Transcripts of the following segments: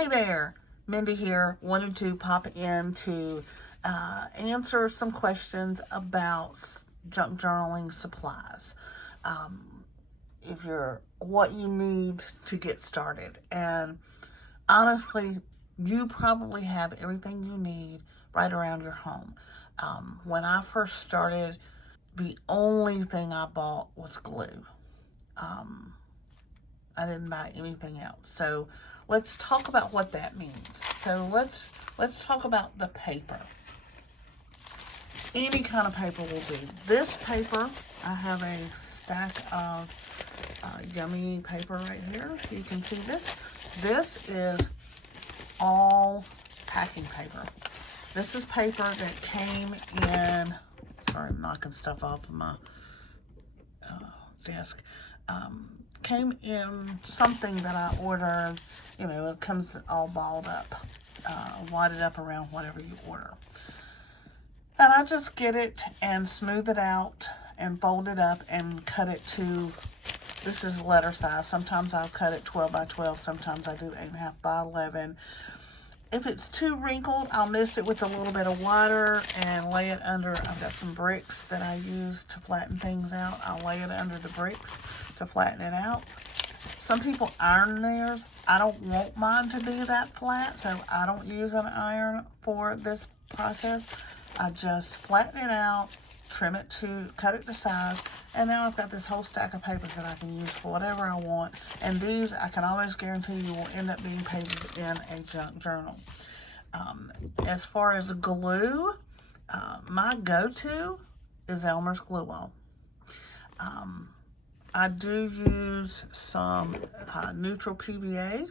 Hey there, Mindy here. Wanted to pop in to answer some questions about junk journaling supplies. If you're what you need to get started, and honestly, you probably have everything you need right around your home. When I first started, the only thing I bought was glue. Um, I didn't buy anything else. So let's talk about what that means. So let's talk about the paper. Any kind of paper will do. This paper, I have a stack of yummy paper right here. You can see this. This is all packing paper. This is paper that came in, sorry, I'm knocking stuff off of my desk. Came in something that I ordered. You know, it comes all balled up, wadded up around whatever you order. And I just get it and smooth it out and fold it up and cut it to, this is letter size. Sometimes I'll cut it 12 by 12. Sometimes I do 8.5 by 11. If it's too wrinkled, I'll mist it with a little bit of water and lay it under. I've got some bricks that I use to flatten things out. I'll lay it under the bricks to flatten it out. Some people iron theirs. I don't want mine to be that flat, so I don't use an iron for this process. I just flatten it out, trim it to, cut it to size, and now I've got this whole stack of papers that I can use for whatever I want. And these, I can always guarantee you, will end up being pages in a junk journal. As far as glue, my go-to is Elmer's glue wall. I do use some neutral PVA.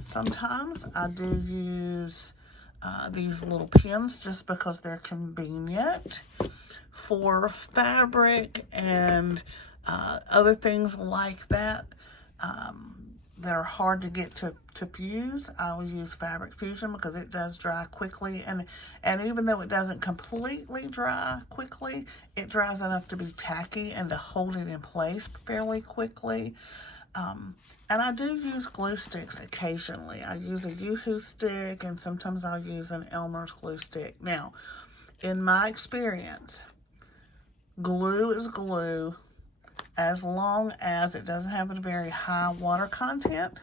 Sometimes I do use these little pins just because they're convenient. For fabric and other things like that that are hard to get to fuse, I will use fabric fusion because it does dry quickly, and even though it doesn't completely dry quickly, it dries enough to be tacky and to hold it in place fairly quickly. And I do use glue sticks occasionally. I use a Yoo-hoo stick, and sometimes I'll use an Elmer's glue stick. Now, in my experience, glue is glue as long as it doesn't have a very high water content,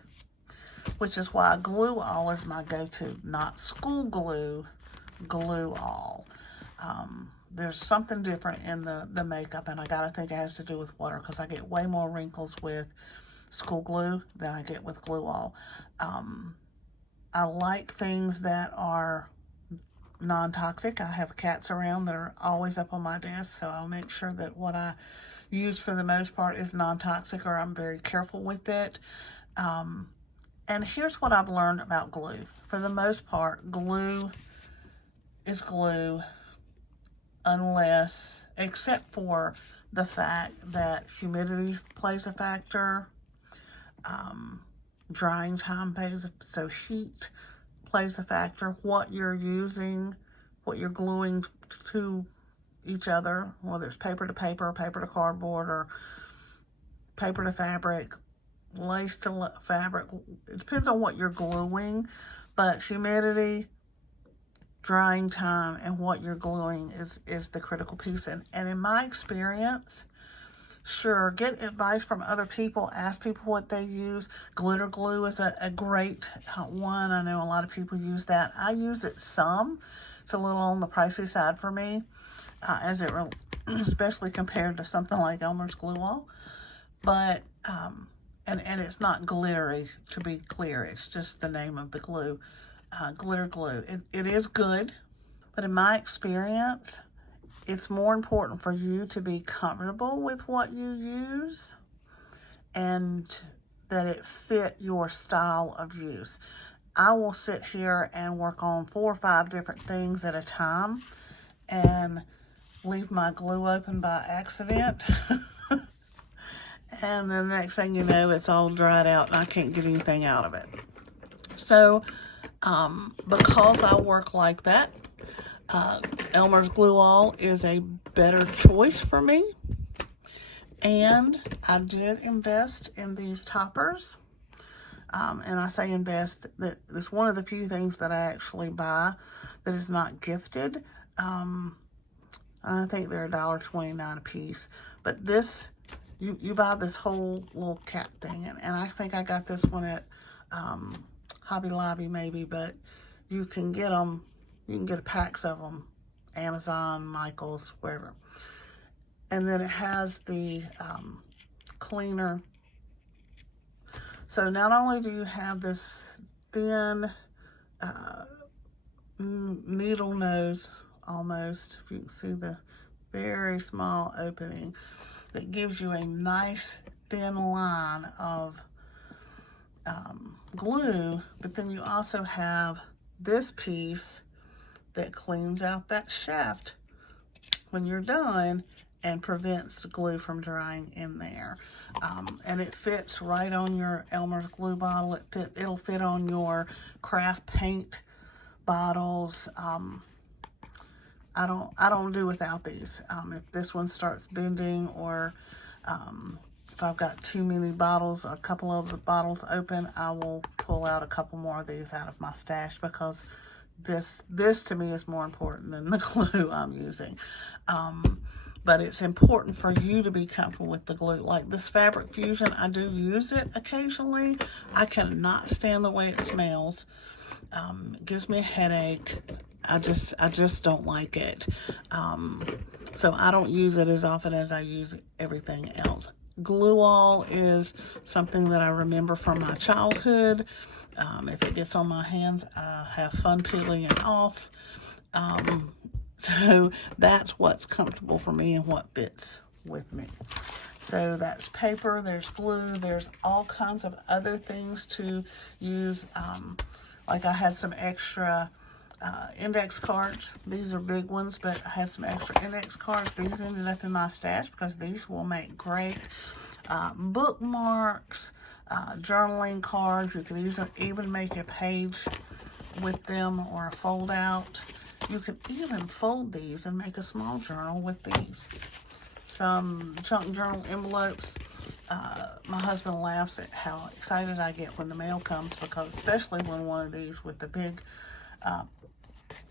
which is why glue all is my go-to, not school glue, glue all. There's something different in the makeup, and I gotta think it has to do with water, because I get way more wrinkles with school glue than I get with glue all. I like things that are non-toxic. I have cats around that are always up on my desk, so I'll make sure that what I use for the most part is non-toxic, or I'm very careful with it. And here's what I've learned about glue. For the most part, glue is glue unless, except for the fact that humidity plays a factor, drying time plays, so heat plays a factor, what you're using, what you're gluing to each other, whether it's paper to paper, paper to cardboard, or paper to fabric, lace to fabric. It depends on what you're gluing, but humidity, drying time, and what you're gluing is the critical piece. And in my experience, sure, get advice from other people, ask people what they use. Glitter glue is a great one. I know a lot of people use that. I use it some. It's a little on the pricey side for me, especially compared to something like Elmer's glue wall. But, and it's not glittery, to be clear. It's just the name of the glue, glitter glue. It is good, but in my experience, it's more important for you to be comfortable with what you use and that it fit your style of use. I will sit here and work on 4 or 5 different things at a time and leave my glue open by accident. And the next thing you know, it's all dried out and I can't get anything out of it. So, because I work like that, Elmer's glue all is a better choice for me. And I did invest in these toppers. And I say invest, that it's one of the few things that I actually buy that is not gifted. I think they're $1.29 a piece. But this, you buy this whole little cap thing. And I think I got this one at Hobby Lobby maybe, but you can get them, you can get packs of them, Amazon, Michael's, wherever. And then it has the cleaner. So not only do you have this thin needle nose, almost, if you can see the very small opening, that gives you a nice thin line of glue, but then you also have this piece that cleans out that shaft when you're done and prevents the glue from drying in there. And it fits right on your Elmer's glue bottle. It'll fit on your craft paint bottles. I don't do without these. If this one starts bending, or if I've got too many bottles, or a couple of the bottles open, I will pull out a couple more of these out of my stash, because this to me is more important than the glue I'm using. But it's important for you to be comfortable with the glue. Like this Fabric Fusion, I do use it occasionally. I cannot stand the way it smells. It gives me a headache. I just don't like it. So I don't use it as often as I use everything else. Glue All is something that I remember from my childhood. If it gets on my hands, I have fun peeling it off. So that's what's comfortable for me and what fits with me. So that's paper, there's glue, there's all kinds of other things to use. Like I had some extra index cards. These are big ones, but I had some extra index cards. These ended up in my stash because these will make great bookmarks, journaling cards. You can even make a page with them, or a fold out. You can even fold these and make a small journal with these. Some junk journal envelopes. My husband laughs at how excited I get when the mail comes, because especially when one of these with the big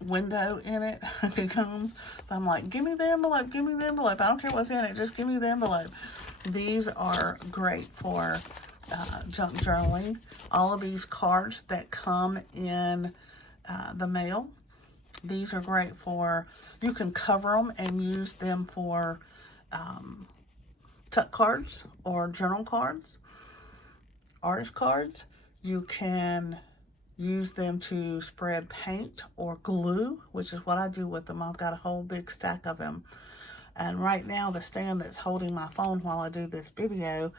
window in it comes. I'm like, give me the envelope, give me the envelope. I don't care what's in it, just give me the envelope. These are great for junk journaling. All of these cards that come in the mail, these are great for, you can cover them and use them for tuck cards or journal cards, artist cards. You can use them to spread paint or glue, which is what I do with them. I've got a whole big stack of them. And right now the stand that's holding my phone while I do this video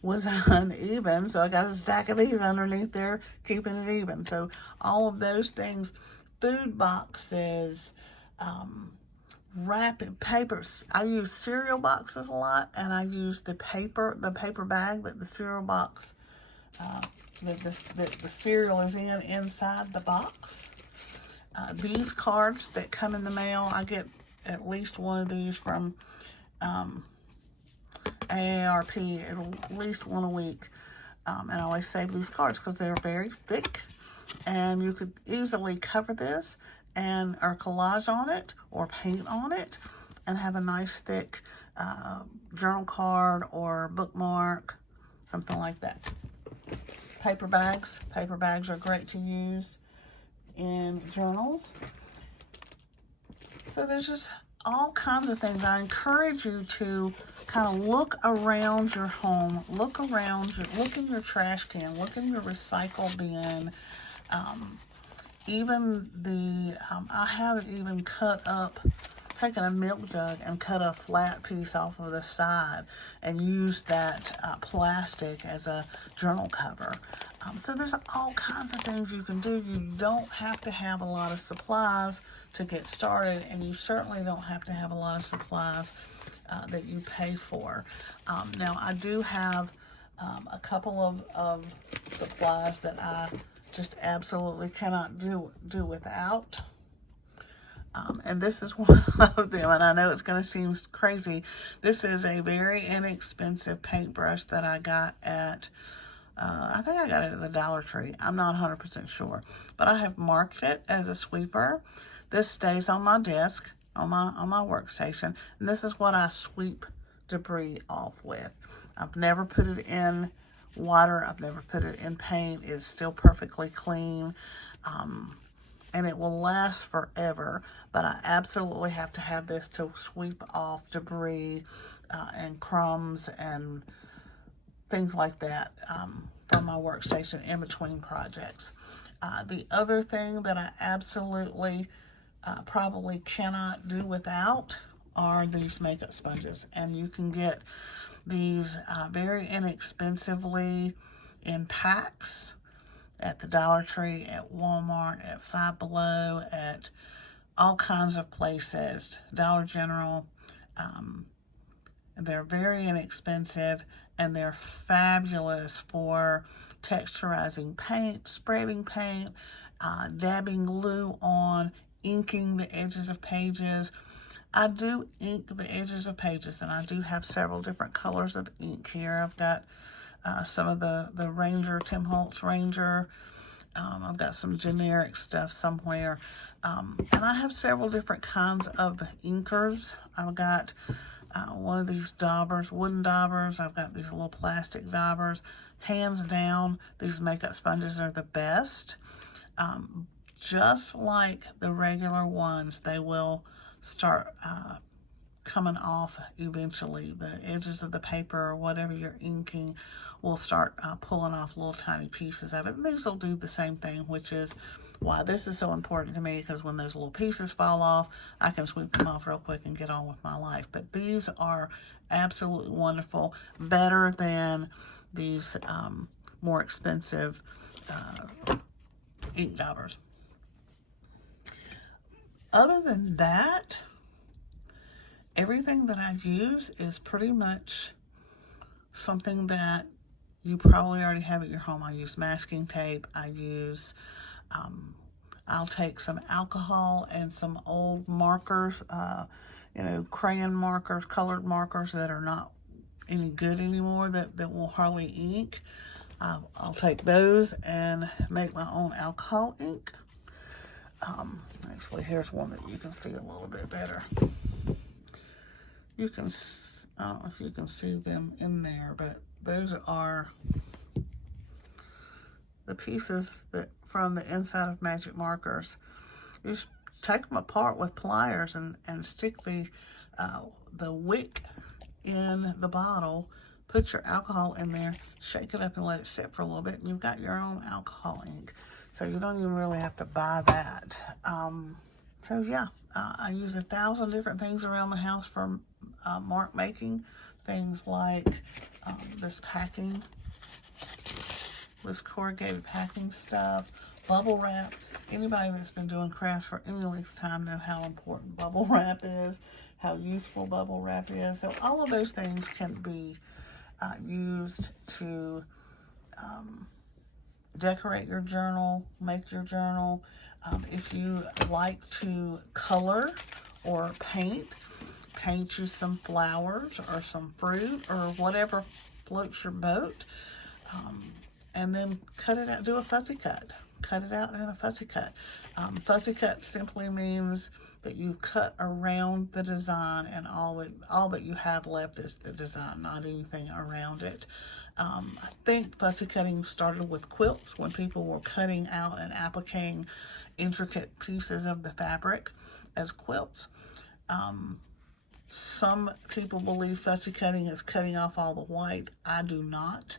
was uneven, so I got a stack of these underneath there keeping it even. So all of those things, food boxes, wrapping papers. I use cereal boxes a lot, and I use the paper bag that the cereal box, that the cereal is inside the box. These cards that come in the mail, I get at least one of these from AARP, at least one a week. And I always save these cards because they're very thick, and you could easily cover this or collage on it or paint on it and have a nice thick journal card or bookmark, something like that. Paper bags are great to use in journals. So there's just all kinds of things. I encourage you to kind of look around your home, look in your trash can, look in your recycle bin. Even I have even taken a milk jug and cut a flat piece off of the side and used that plastic as a journal cover. So there's all kinds of things you can do. You don't have to have a lot of supplies to get started, and you certainly don't have to have a lot of supplies that you pay for. Now, I do have a couple of supplies that I just absolutely cannot do without. And this is one of them, and I know it's going to seem crazy. This is a very inexpensive paintbrush that I got at I think I got it at the Dollar Tree. I'm not 100% sure. But I have marked it as a sweeper. This stays on my desk, on my workstation. And this is what I sweep debris off with. I've never put it in water. I've never put it in paint. It's still perfectly clean. And it will last forever. But I absolutely have to have this to sweep off debris and crumbs and things like that from my workstation in between projects. The other thing that I absolutely probably cannot do without are these makeup sponges. And you can get these very inexpensively in packs at the Dollar Tree, at Walmart, at Five Below, at all kinds of places, Dollar General. They're very inexpensive, and they're fabulous for texturizing paint, spreading paint, dabbing glue on, inking the edges of pages. I do ink the edges of pages, and I do have several different colors of ink here. I've got some of the Ranger, Tim Holtz Ranger. I've got some generic stuff somewhere. And I have several different kinds of inkers. I've got one of these daubers, wooden daubers. I've got these little plastic daubers. Hands down, these makeup sponges are the best. Just like the regular ones, they will start coming off eventually. The edges of the paper or whatever you're inking will start pulling off little tiny pieces of it. And these will do the same thing, which is why this is so important to me, because when those little pieces fall off, I can sweep them off real quick and get on with my life. But these are absolutely wonderful, better than these more expensive ink daubers. Other than that, everything that I use is pretty much something that you probably already have at your home. I use masking tape. I use, I'll take some alcohol and some old markers, crayon markers, colored markers that are not any good anymore, that will hardly ink. I'll take those and make my own alcohol ink. Actually, here's one that you can see a little bit better. You can, I don't know if you can see them in there, but those are the pieces that from the inside of magic markers. You just take them apart with pliers and stick the wick in the bottle, put your alcohol in there, shake it up and let it sit for a little bit, and you've got your own alcohol ink. So you don't even really have to buy that. So yeah, I use 1,000 different things around the house for mark making. Things like this packing, this corrugated packing stuff, bubble wrap. Anybody that's been doing crafts for any length of time know how important bubble wrap is, how useful bubble wrap is. So all of those things can be used to decorate your journal, make your journal. If you like to color or paint you some flowers or some fruit or whatever floats your boat, and then cut it out, do a fussy cut. Cut it out in a fussy cut. Fussy cut simply means that you cut around the design, and all that you have left is the design, not anything around it. I think fussy cutting started with quilts, when people were cutting out and appliquing intricate pieces of the fabric as quilts. Some people believe fussy cutting is cutting off all the white. I do not,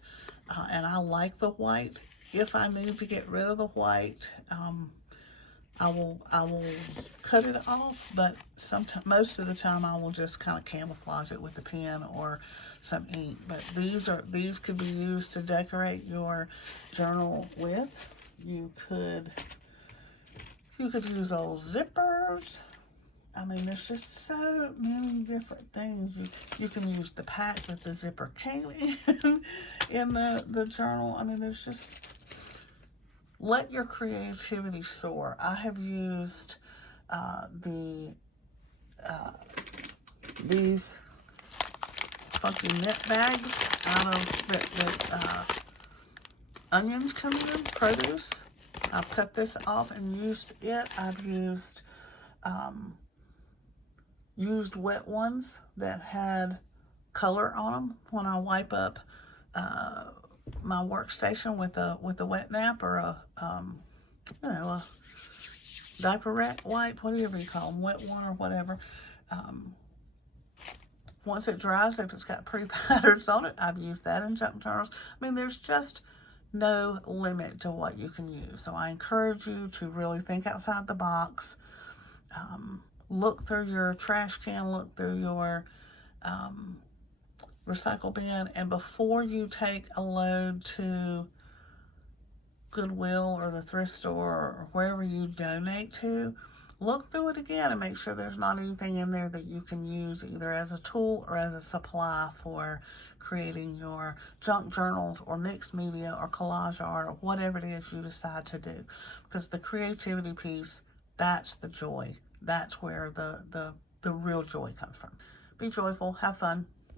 and I like the white. If I need to get rid of the white, I will cut it off, but most of the time I will just kind of camouflage it with a pen or some ink. But these could be used to decorate your journal with. You could use old zippers. I mean, there's just so many different things. You can use the pack that the zipper came in the journal. I mean, there's just, let your creativity soar. I have used these funky knit bags out of that onions coming in, produce. I've cut this off and used it. I've used wet ones that had color on them when I wipe up my workstation with a wet nap or a a diaper wipe, whatever you call them, wet one or whatever. Once it dries, if it's got pretty patterns on it, I've used that in junk journals. I mean, there's just no limit to what you can use. So I encourage you to really think outside the box. Look through your trash can, look through your recycle bin, and before you take a load to Goodwill or the thrift store or wherever you donate to, look through it again and make sure there's not anything in there that you can use either as a tool or as a supply for creating your junk journals or mixed media or collage art or whatever it is you decide to do. Because the creativity piece, that's the joy. That's where the real joy comes from. Be joyful, have fun.